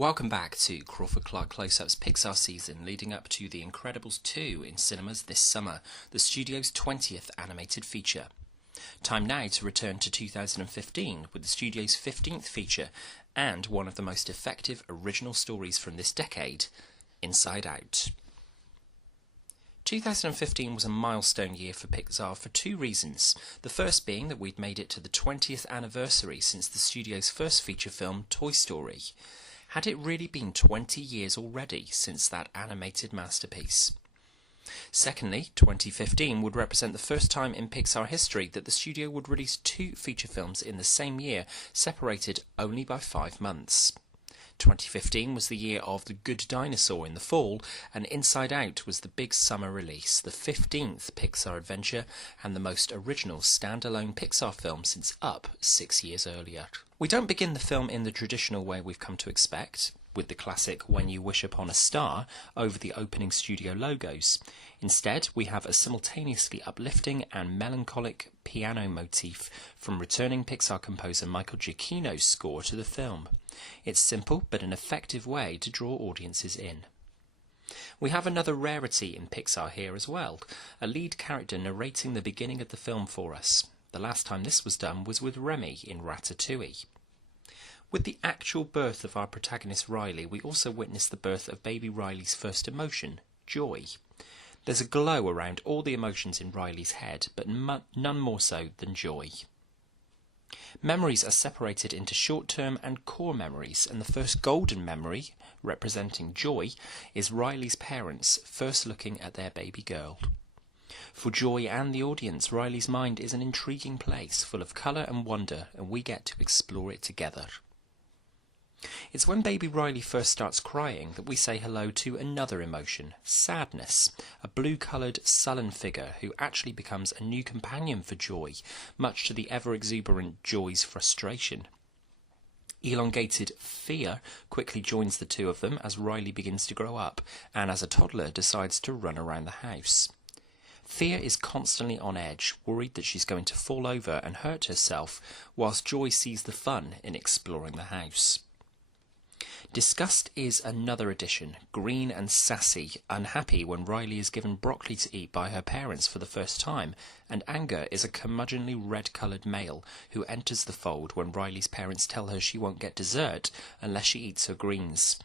Welcome back to Crawford-Clark Close-Up's Pixar season leading up to The Incredibles 2 in cinemas this summer, the studio's 20th animated feature. Time now to return to 2015 with the studio's 15th feature and one of the most effective original stories from this decade, Inside Out. 2015 was a milestone year for Pixar for two reasons. The first being that we'd made it to the 20th anniversary since the studio's first feature film, Toy Story. Had it really been 20 years already since that animated masterpiece? Secondly, 2015 would represent the first time in Pixar history that the studio would release two feature films in the same year, separated only by 5 months. 2015 was the year of The Good Dinosaur in the fall, and Inside Out was the big summer release, the 15th Pixar adventure and the most original standalone Pixar film since Up 6 years earlier. We don't begin the film in the traditional way we've come to expect, with the classic When You Wish Upon a Star over the opening studio logos. Instead, we have a simultaneously uplifting and melancholic piano motif from returning Pixar composer Michael Giacchino's score to the film. It's simple but an effective way to draw audiences in. We have another rarity in Pixar here as well, a lead character narrating the beginning of the film for us. The last time this was done was with Remy in Ratatouille. With the actual birth of our protagonist Riley, we also witness the birth of baby Riley's first emotion, joy. There's a glow around all the emotions in Riley's head, but none more so than joy. Memories are separated into short-term and core memories, and the first golden memory, representing joy, is Riley's parents first looking at their baby girl. For Joy and the audience, Riley's mind is an intriguing place, full of colour and wonder, and we get to explore it together. It's when baby Riley first starts crying that we say hello to another emotion, sadness, a blue-coloured, sullen figure who actually becomes a new companion for Joy, much to the ever-exuberant Joy's frustration. Elongated fear quickly joins the two of them as Riley begins to grow up, and as a toddler decides to run around the house. Fear is constantly on edge, worried that she's going to fall over and hurt herself, whilst Joy sees the fun in exploring the house. Disgust is another addition, green and sassy, unhappy when Riley is given broccoli to eat by her parents for the first time, and anger is a curmudgeonly red-coloured male who enters the fold when Riley's parents tell her she won't get dessert unless she eats her greens.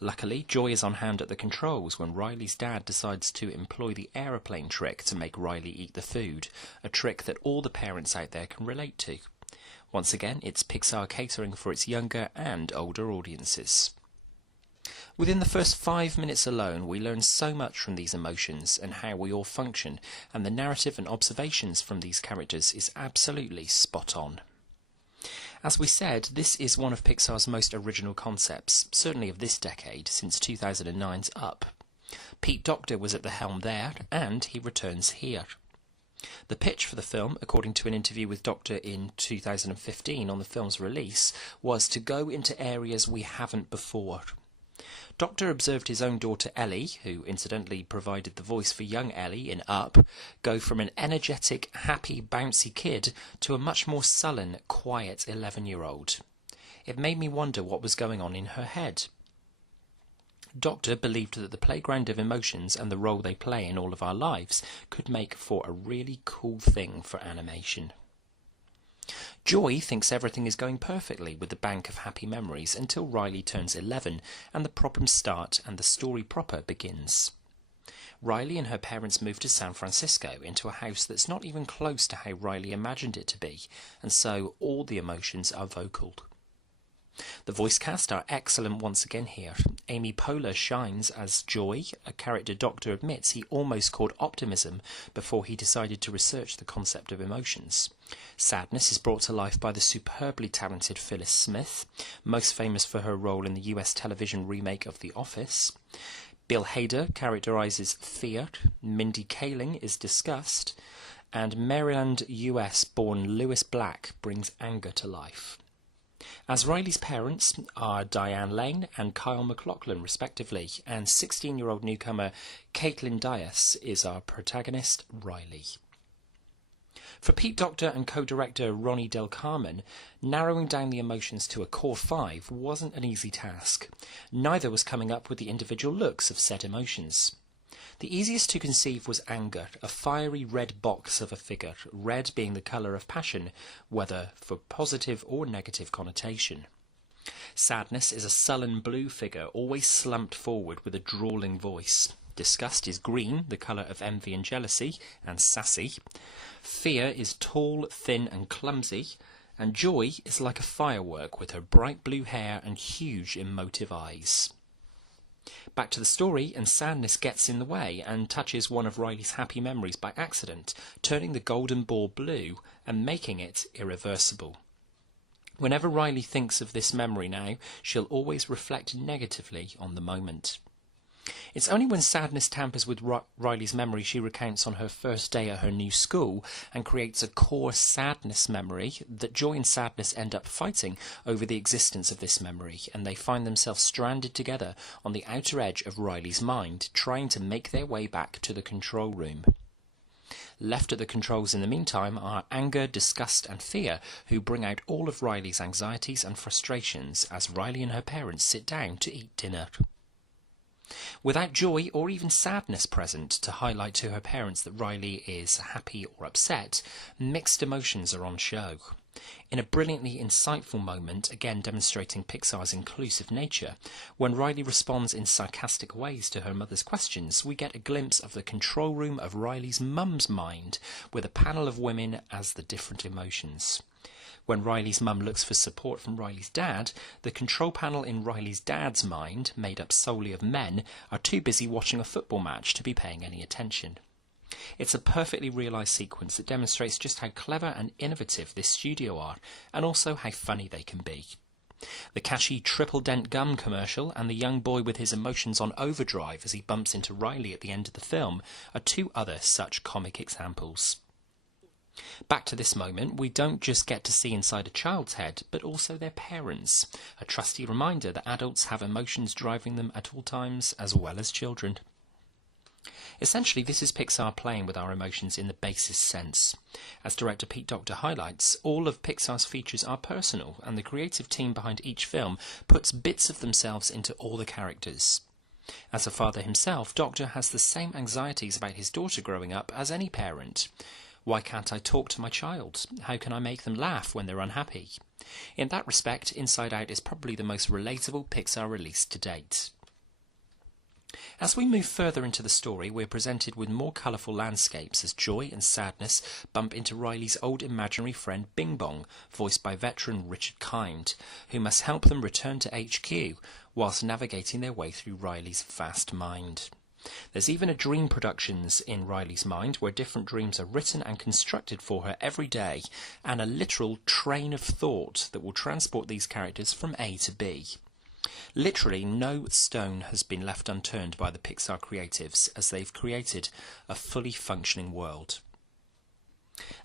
Luckily, Joy is on hand at the controls when Riley's dad decides to employ the aeroplane trick to make Riley eat the food, a trick that all the parents out there can relate to. Once again, it's Pixar catering for its younger and older audiences. Within the first 5 minutes alone, we learn so much from these emotions and how we all function, and the narrative and observations from these characters is absolutely spot on. As we said, this is one of Pixar's most original concepts, certainly of this decade, since 2009's Up. Pete Docter was at the helm there, and he returns here. The pitch for the film, according to an interview with Docter in 2015 on the film's release, was to go into areas we haven't before. Docter observed his own daughter Ellie, who incidentally provided the voice for young Ellie in Up, go from an energetic, happy, bouncy kid to a much more sullen, quiet 11-year-old. It made me wonder what was going on in her head. Docter believed that the playground of emotions and the role they play in all of our lives could make for a really cool thing for animation. Joy thinks everything is going perfectly with the bank of happy memories until Riley turns 11 and the problems start and the story proper begins. Riley and her parents move to San Francisco into a house that's not even close to how Riley imagined it to be, and so all the emotions are vocal. The voice cast are excellent once again here. Amy Poehler shines as Joy, a character Docter admits he almost called optimism before he decided to research the concept of emotions. Sadness is brought to life by the superbly talented Phyllis Smith, most famous for her role in the US television remake of The Office. Bill Hader characterises fear, Mindy Kaling is disgust, and Maryland, US-born Lewis Black brings anger to life. As Riley's parents are Diane Lane and Kyle MacLachlan respectively, and 16-year-old newcomer Caitlin Dias is our protagonist, Riley. For Pete Docter and co-director Ronnie Del Carmen, narrowing down the emotions to a core 5 wasn't an easy task. Neither was coming up with the individual looks of said emotions. The easiest to conceive was anger, a fiery red box of a figure, red being the colour of passion, whether for positive or negative connotation. Sadness is a sullen blue figure, always slumped forward with a drawling voice. Disgust is green, the colour of envy and jealousy, and sassy. Fear is tall, thin and clumsy, and joy is like a firework with her bright blue hair and huge emotive eyes. Back to the story, and sadness gets in the way and touches one of Riley's happy memories by accident, turning the golden ball blue and making it irreversible. Whenever Riley thinks of this memory now, she'll always reflect negatively on the moment. It's only when sadness tampers with Riley's memory she recounts on her first day at her new school and creates a core sadness memory that joy and sadness end up fighting over the existence of this memory, and they find themselves stranded together on the outer edge of Riley's mind, trying to make their way back to the control room. Left at the controls in the meantime are anger, disgust and fear, who bring out all of Riley's anxieties and frustrations as Riley and her parents sit down to eat dinner. Without joy or even sadness present to highlight to her parents that Riley is happy or upset, mixed emotions are on show. In a brilliantly insightful moment, again demonstrating Pixar's inclusive nature, when Riley responds in sarcastic ways to her mother's questions, we get a glimpse of the control room of Riley's mum's mind, with a panel of women as the different emotions. When Riley's mum looks for support from Riley's dad, the control panel in Riley's dad's mind, made up solely of men, are too busy watching a football match to be paying any attention. It's a perfectly realised sequence that demonstrates just how clever and innovative this studio are, and also how funny they can be. The catchy Triple Dent Gum commercial and the young boy with his emotions on overdrive as he bumps into Riley at the end of the film are two other such comic examples. Back to this moment, we don't just get to see inside a child's head, but also their parents, a trusty reminder that adults have emotions driving them at all times, as well as children. Essentially, this is Pixar playing with our emotions in the basest sense. As director Pete Docter highlights, all of Pixar's features are personal, and the creative team behind each film puts bits of themselves into all the characters. As a father himself, Docter has the same anxieties about his daughter growing up as any parent. Why can't I talk to my child? How can I make them laugh when they're unhappy? In that respect, Inside Out is probably the most relatable Pixar release to date. As we move further into the story, we're presented with more colourful landscapes as joy and sadness bump into Riley's old imaginary friend Bing Bong, voiced by veteran Richard Kind, who must help them return to HQ whilst navigating their way through Riley's vast mind. There's even a dream productions in Riley's mind where different dreams are written and constructed for her every day, and a literal train of thought that will transport these characters from A to B. Literally no stone has been left unturned by the Pixar creatives as they've created a fully functioning world.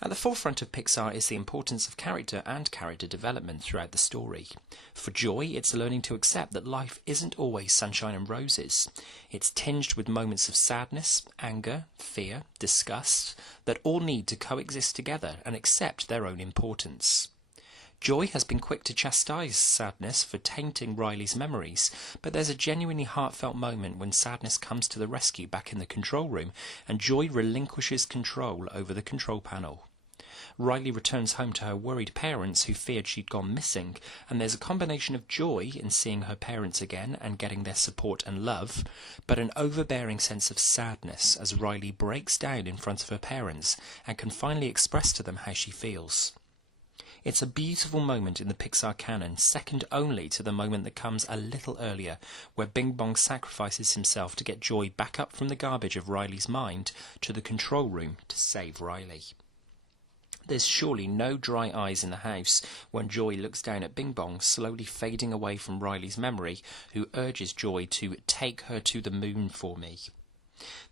At the forefront of Pixar is the importance of character and character development throughout the story. For Joy, it's learning to accept that life isn't always sunshine and roses. It's tinged with moments of sadness, anger, fear, disgust, that all need to coexist together and accept their own importance. Joy has been quick to chastise sadness for tainting Riley's memories, but there's a genuinely heartfelt moment when sadness comes to the rescue back in the control room and Joy relinquishes control over the control panel. Riley returns home to her worried parents who feared she'd gone missing, and there's a combination of joy in seeing her parents again and getting their support and love, but an overbearing sense of sadness as Riley breaks down in front of her parents and can finally express to them how she feels. It's a beautiful moment in the Pixar canon, second only to the moment that comes a little earlier, where Bing Bong sacrifices himself to get Joy back up from the garbage of Riley's mind to the control room to save Riley. There's surely no dry eyes in the house when Joy looks down at Bing Bong slowly fading away from Riley's memory, who urges Joy to take her to the moon for me.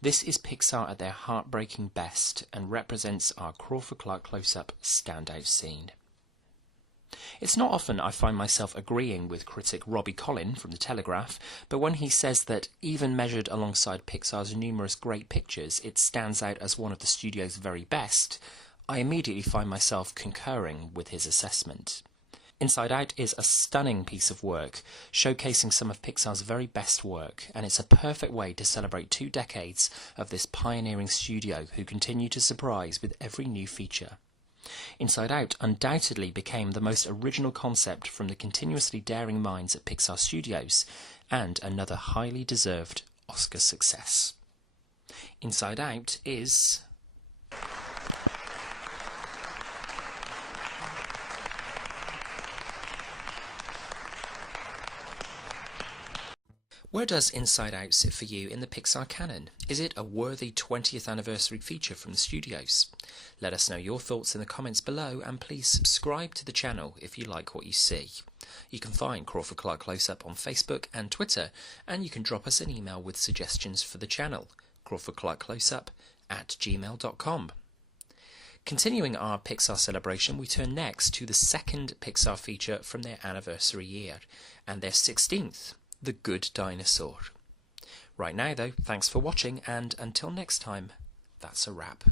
This is Pixar at their heartbreaking best and represents our Crawford-Clark close-up standout scene. It's not often I find myself agreeing with critic Robbie Collin from The Telegraph, but when he says that, even measured alongside Pixar's numerous great pictures, it stands out as one of the studio's very best, I immediately find myself concurring with his assessment. Inside Out is a stunning piece of work, showcasing some of Pixar's very best work, and it's a perfect way to celebrate 2 decades of this pioneering studio who continue to surprise with every new feature. Inside Out undoubtedly became the most original concept from the continuously daring minds at Pixar Studios, and another highly deserved Oscar success. Inside Out is... Where does Inside Out sit for you in the Pixar canon? Is it a worthy 20th anniversary feature from the studios? Let us know your thoughts in the comments below, and please subscribe to the channel if you like what you see. You can find Crawford-Clark Close-Up on Facebook and Twitter, and you can drop us an email with suggestions for the channel, crawfordclarkcloseup@gmail.com. Continuing our Pixar celebration, we turn next to the second Pixar feature from their anniversary year, and their 16th. The Good Dinosaur. Right now though, thanks for watching, and until next time, that's a wrap.